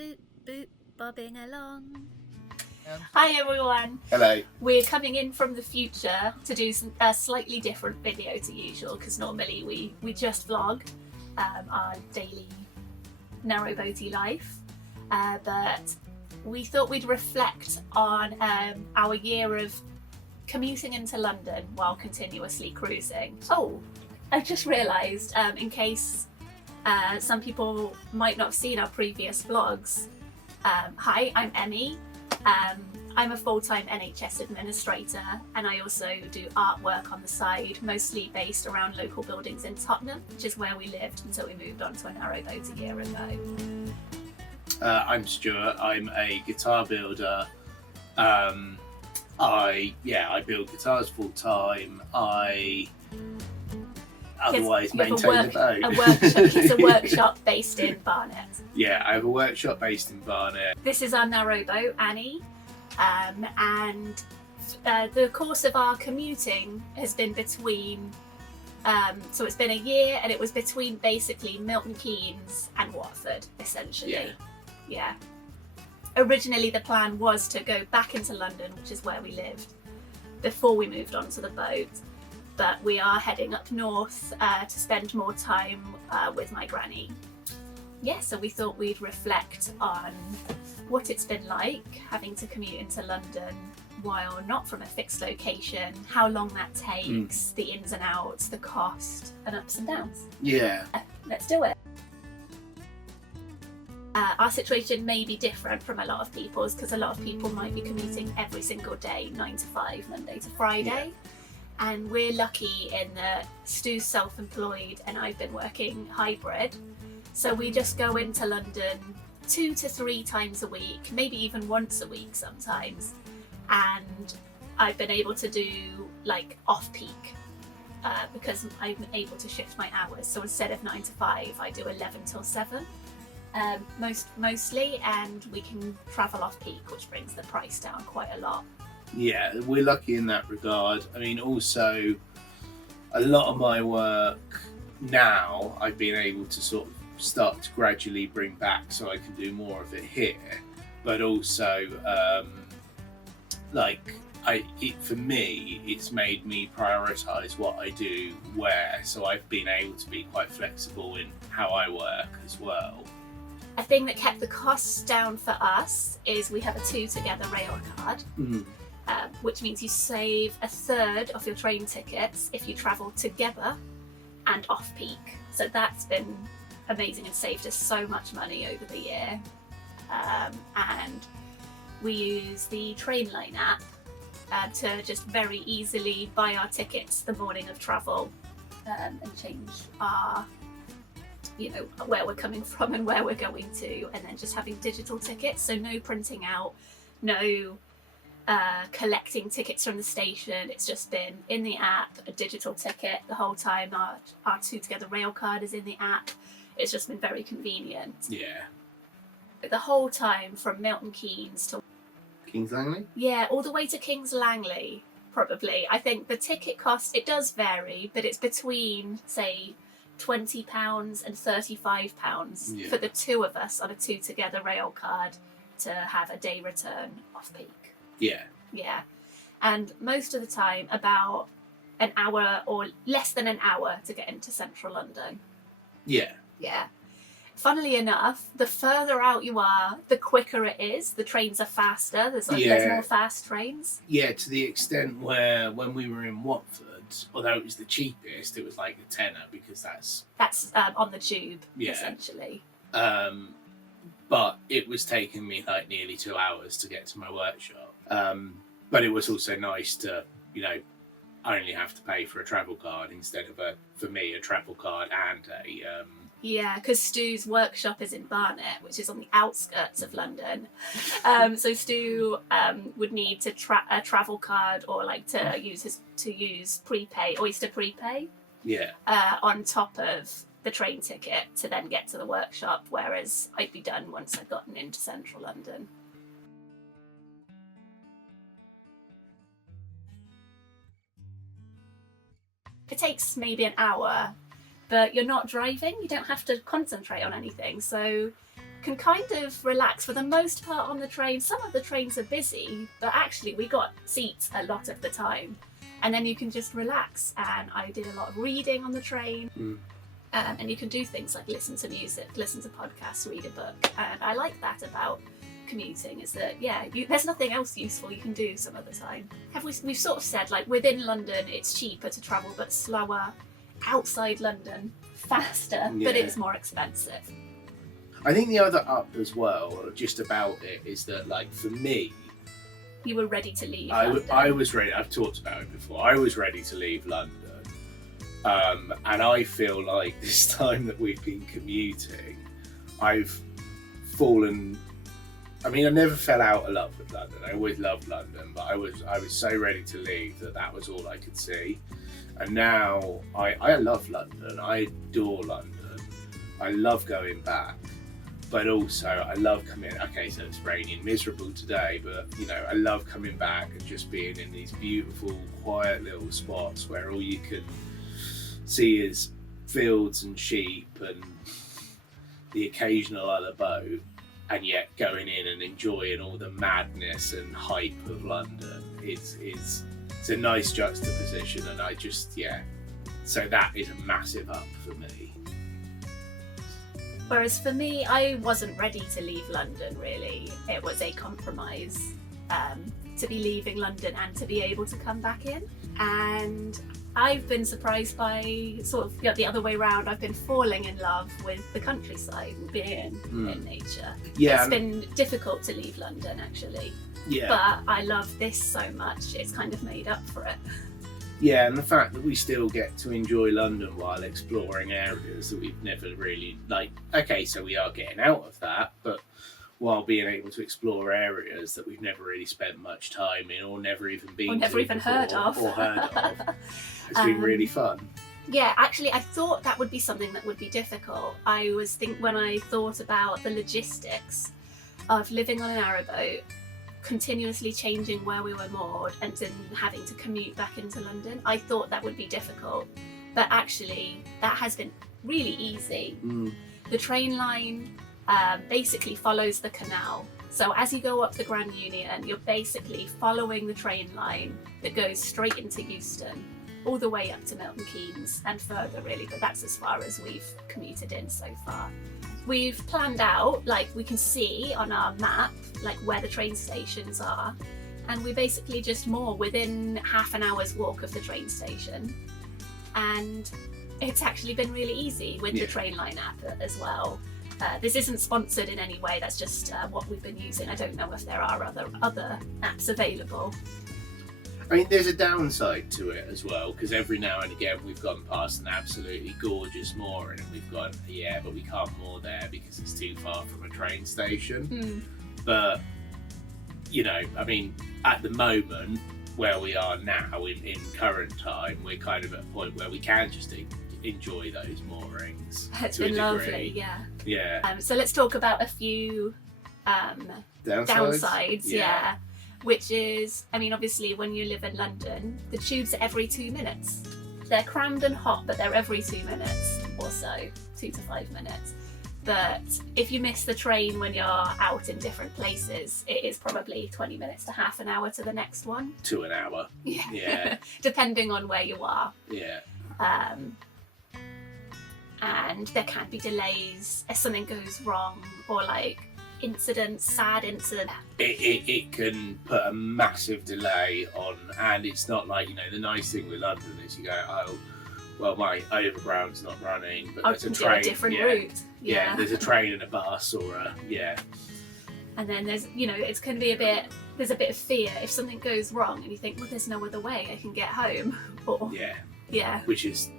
boot, boot, bobbing along. Hi everyone! Hello. We're coming in from the future to do a slightly different video to usual, because normally we just vlog our daily narrowboaty life, but we thought we'd reflect on our year of commuting into London while continuously cruising. Oh, I just realised, in case some people might not have seen our previous vlogs, hi, I'm Emmie. I'm a full-time NHS administrator, and I also do artwork on the side, mostly based around local buildings in Tottenham, which is where we lived until we moved on to a narrowboat a year ago. I'm Stuart. I'm a guitar builder. I build guitars full time. I otherwise maintain the boat. It's a workshop based in Barnet. Yeah, I have a workshop based in Barnet. This is our narrowboat, Annie, and the course of our commuting has been between, so it's been a year, and it was between basically Milton Keynes and Watford, essentially. Yeah. Originally the plan was to go back into London, which is where we lived, before we moved on to the boat. But we are heading up north to spend more time with my granny. Yeah, so we thought we'd reflect on what it's been like having to commute into London while not from a fixed location, how long that takes, the ins and outs, the cost, and ups and downs. Yeah. Let's do it. Our situation may be different from a lot of people's, because a lot of people might be commuting every single day, 9 to 5, Monday to Friday. Yeah. And we're lucky in that Stu's self-employed and I've been working hybrid. So we just go into London 2 to 3 times a week, maybe even once a week sometimes. And I've been able to do like off-peak because I'm able to shift my hours. So instead of 9 to 5, I do 11 till 7 mostly, and we can travel off-peak, which brings the price down quite a lot. Yeah, we're lucky in that regard. I mean, also, a lot of my work now, I've been able to sort of start to gradually bring back so I can do more of it here. But also, for me, it's made me prioritise what I do where. So I've been able to be quite flexible in how I work as well. A thing that kept the costs down for us is we have a 2 together rail card. Which means you save a third of your train tickets if you travel together and off-peak. So that's been amazing and saved us so much money over the year. And we use the Trainline app to just very easily buy our tickets the morning of travel and change our, where we're coming from and where we're going to, and then just having digital tickets. So no printing out, no collecting tickets from the station. It's just been in the app, a digital ticket the whole time. Our 2 together rail card is in the app. It's just been very convenient. Yeah. The whole time from Milton Keynes to Kings Langley? Yeah, all the way to Kings Langley, probably. I think the ticket cost, it does vary, but it's between, say, £20 and £35 for the 2 of us on a 2 together rail card to have a day return off-peak. Yeah. Yeah. And most of the time, about an hour or less than an hour to get into central London. Yeah. Yeah. Funnily enough, the further out you are, the quicker it is. The trains are faster. There's more fast trains. Yeah, to the extent where when we were in Watford, although it was the cheapest, it was like a tenner, because that's on the tube, essentially. But it was taking me like nearly 2 hours to get to my workshop. But it was also nice to, only have to pay for a travel card instead of for me, a travel card and a... Yeah, because Stu's workshop is in Barnet, which is on the outskirts of London. So Stu would need to a travel card, or like to use prepay, Oyster prepay. Yeah. On top of the train ticket to then get to the workshop, whereas I'd be done once I'd gotten into central London. It takes maybe an hour, but you're not driving, you don't have to concentrate on anything. So can kind of relax for the most part on the train. Some of the trains are busy, but actually we got seats a lot of the time. And then you can just relax. And I did a lot of reading on the train. And you can do things like listen to music, listen to podcasts, read a book. And I like that about commuting, is that, there's nothing else useful you can do some of the time. We've sort of said, like, within London, it's cheaper to travel, but slower. Outside London, faster, but it's more expensive. I think the other up as well, just about it, is that, like, for me, you were ready to leave London. I was ready. I've talked about it before. I was ready to leave London. And I feel like this time that we've been commuting, I've fallen. I mean, I never fell out of love with London. I always loved London, but I was so ready to leave that was all I could see. And now I love London. I adore London. I love going back, but also I love coming. Okay, so it's raining, miserable today, but you know, I love coming back and just being in these beautiful, quiet little spots where all you can see is fields and sheep and the occasional other boat, and yet going in and enjoying all the madness and hype of London is it's a nice juxtaposition. And I just so that is a massive up for me. Whereas for me, I wasn't ready to leave London, really. It was a compromise to be leaving London and to be able to come back in. And I've been surprised by sort of the other way around. I've been falling in love with the countryside and being in nature. Yeah, it's been difficult to leave London, actually. Yeah. But I love this so much, it's kind of made up for it. Yeah, and the fact that we still get to enjoy London while exploring areas that we've never really, like, okay, so we are getting out of that, but while being able to explore areas that we've never really spent much time in or never even been or never to even before, heard of. It's been really fun. Yeah, actually, I thought that would be something that would be difficult. I was when I thought about the logistics of living on a narrowboat, continuously changing where we were moored, and then having to commute back into London, I thought that would be difficult. But actually, that has been really easy. The train line basically follows the canal. So as you go up the Grand Union, you're basically following the train line that goes straight into Euston, all the way up to Milton Keynes and further, really, but that's as far as we've commuted in so far. We've planned out, like, we can see on our map, like, where the train stations are, and we basically just moor within half an hour's walk of the train station. And it's actually been really easy with the Trainline app as well. This isn't sponsored in any way, that's just what we've been using. I don't know if there are other apps available. I mean, there's a downside to it as well, because every now and again we've gone past an absolutely gorgeous mooring and we've gone, but we can't moor there because it's too far from a train station. But, you know, I mean, at the moment, where we are now in current time, we're kind of at a point where we can just enjoy those moorings. It's been lovely, yeah. So let's talk about a few downsides, which is, I mean, obviously when you live in London, the tubes are every 2 minutes. They're crammed and hot, but they're every 2 minutes or so, 2 to 5 minutes. But if you miss the train when you're out in different places, it is probably 20 minutes to half an hour to the next one. To an hour. Yeah. Depending on where you are. Yeah. And there can be delays if something goes wrong, or like sad incident. It can put a massive delay on, and it's not like, you know, the nice thing with London is you go, oh, well, my overground's not running, but there's a train. A different route. Yeah, there's a train and a bus or And then there's, you know, it's going to be there's a bit of fear if something goes wrong and you think, well, there's no other way I can get home. Or, which is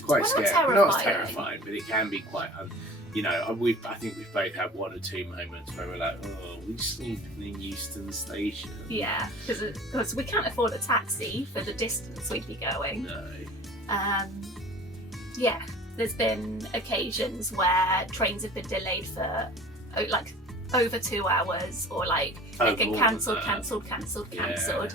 quite scary. Not terrifying, but it can be quite, you know, I think we've both had one or two moments where we're like, oh, we sleep in Euston Station. Yeah, because we can't afford a taxi for the distance we'd be going. No. There's been occasions where trains have been delayed for like over 2 hours, or like they get cancelled. Yeah.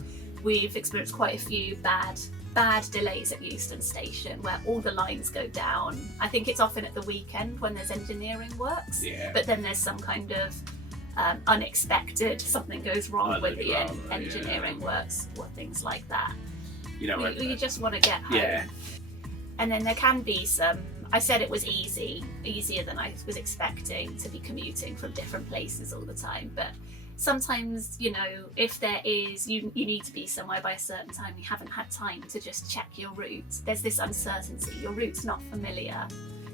We've experienced quite a few bad bad delays at Euston Station where all the lines go down. I think it's often at the weekend when there's engineering works, but then there's some kind of unexpected, something goes wrong with the engineering works or things like that. You just want to get home. And then there can be some, I said it was easier than I was expecting to be commuting from different places all the time, but sometimes, if there is, you need to be somewhere by a certain time, you haven't had time to just check your route. There's this uncertainty, your route's not familiar,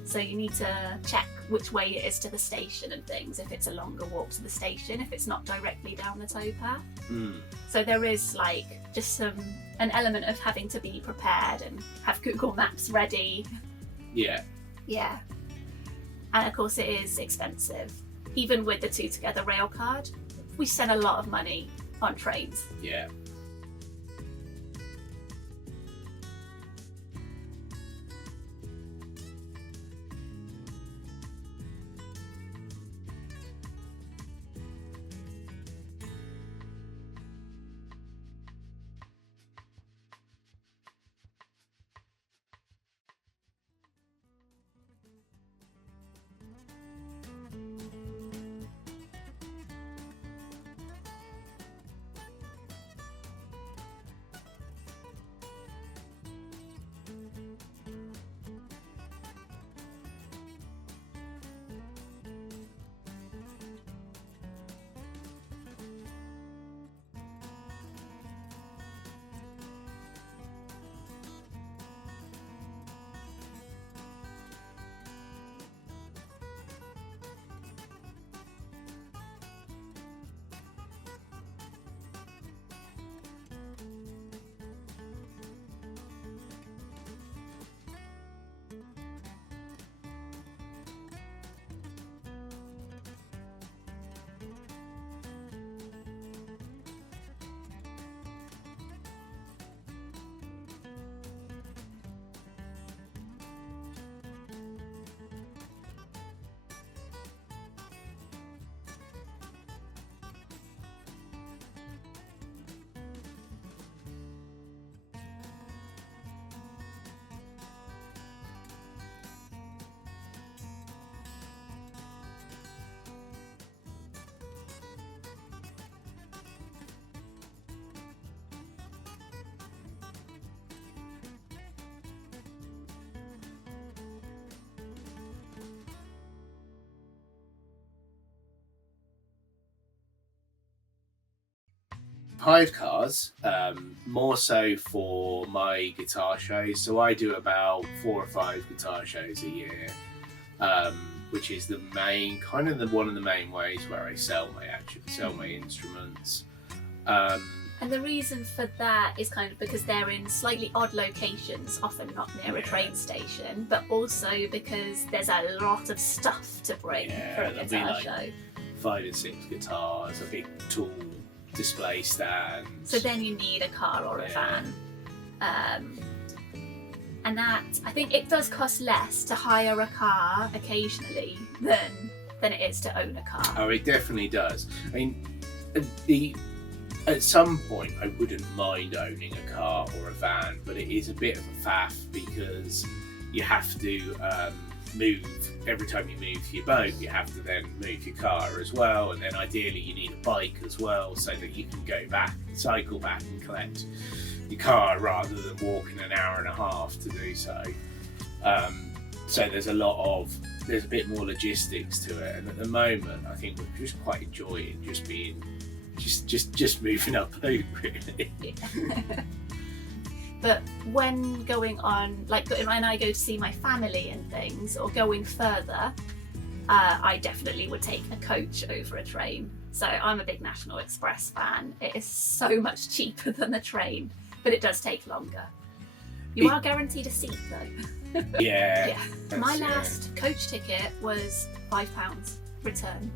so you need to check which way it is to the station and things, if it's a longer walk to the station, if it's not directly down the towpath. So there is just an element of having to be prepared and have Google Maps ready. Yeah. And of course it is expensive. Even with the 2 Together rail card, we spend a lot of money on trains. Yeah. Hired cars, more so for my guitar shows. So I do about 4 or 5 guitar shows a year, which is the main, one of the main ways where I sell my instruments. And the reason for that is kind of because they're in slightly odd locations, often not near a train station, but also because there's a lot of stuff to bring for a guitar show. 5 or 6 guitars, a big tool display stand. So then you need a car or a van. And that, I think it does cost less to hire a car occasionally than it is to own a car. Oh, it definitely does. I mean, at some point I wouldn't mind owning a car or a van, but it is a bit of a faff because you have to move, every time you move your boat you have to then move your car as well, and then ideally you need a bike as well so that you can go back, cycle back and collect your car rather than walking an hour and a half to do so. So there's a bit more logistics to it, and at the moment I think we're just quite enjoying just being just moving up boat really. But when going on, when I go to see my family and things, or going further, I definitely would take a coach over a train. So I'm a big National Express fan. It is so much cheaper than the train, but it does take longer. You are guaranteed a seat though. Yeah. My last coach ticket was £5 return.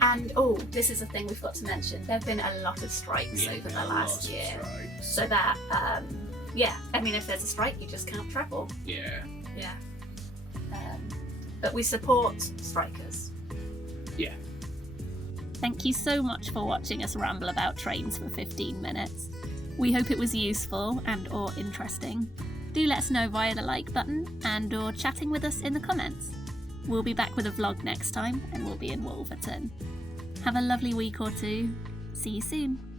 And this is a thing we've got to mention. There have been a lot of strikes over the last year. So that, I mean, if there's a strike, you just can't travel. Yeah. But we support strikers. Yeah. Thank you so much for watching us ramble about trains for 15 minutes. We hope it was useful and or interesting. Do let us know via the like button and or chatting with us in the comments. We'll be back with a vlog next time and we'll be in Wolverton. Have a lovely week or two. See you soon.